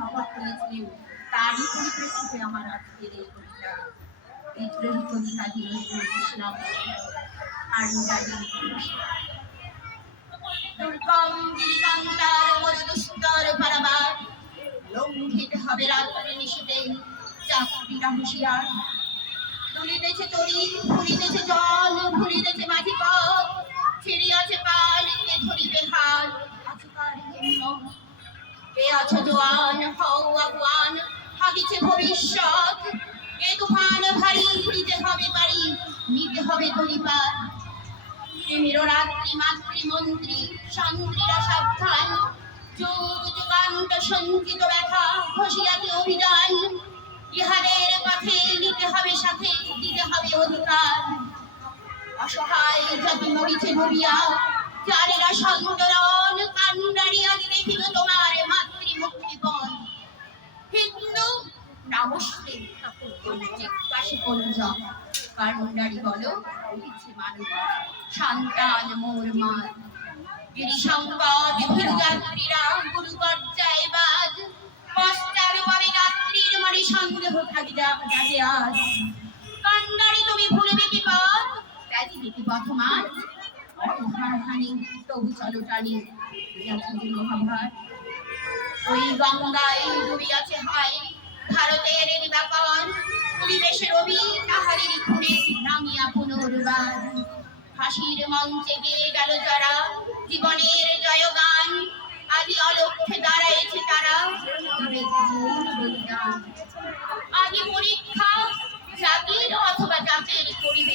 শপথ নিয়েছিলেন, তারই পরিপ্রেক্ষিতে আমার আজকের এই কবিতা। বিদ্রোহী কবিতা নজরুল ইসলাম দুর্গম গিরিকান্তার মরুদুস্তর পারাবার, লঙ্ঘিতে হবে রাত্রে নিষেধে চাকরিরা হুঁশিয়ার। তুলিতেছে তরি, ফুলিতেছে জল, ভুলিতেছে মাঝি পথ, ছিড়িয়াছে পাল, কে ধরিবে হাল, আছে কার হিম্মত। কে আছে জোয়ান, হও আগুয়ান, হাগিছে ভবিষ্যৎ। এ তুফান ভারী, দিতে হবে পারি, নিতে হবে তরিপার। প্রেমের রাত্রি মাতৃমন্ত্রী শান্তিরা সাবধান, যুগ যুগান্ত সঞ্চিত ব্যথা ঘষিয়াছে অভিযান। ইহাদের পথে নিতে হবে সাথে, দিতে হবে অধিকার। অসহায় জাতি মরিছে ডুবিয়া, যারেরা সন্তরণ কান্ডারি আজ দেখিল তোমার মাতৃমুক্তিপণ। হিন্দু নমস্তে জিজ্ঞাসে পঞ্জম, কান্ডারি বলো উঠেছে মানব সন্তান মোর মান। গিরিসংকট ভীরু যাত্রীরা গুরু গর্জায় বাজ, পশ্চাৎ পাবে যাত্রীর মনে সন্দেহ থাকে জাগে আজ। কান্ডারি তুমি ভুলবে কি পথ, ত্যাজিবে কি পথ মাঝ। হানি তবু চলো টানি মহাভার। ওই গঙ্গায় ডুবিয়াছে হায় ভারতের নিবাকন, পরিবেশের রবি তাহারেরই খুনে নামিয়া পুনর্বার। ফাঁসির মঞ্চে গিয়ে গেল যারা জীবনের জয়গান, আজ অলক্ষ্যে দাঁড়াইছে তারা আজ পরীক্ষা জাতির অথবা জাতের পরিবেশ।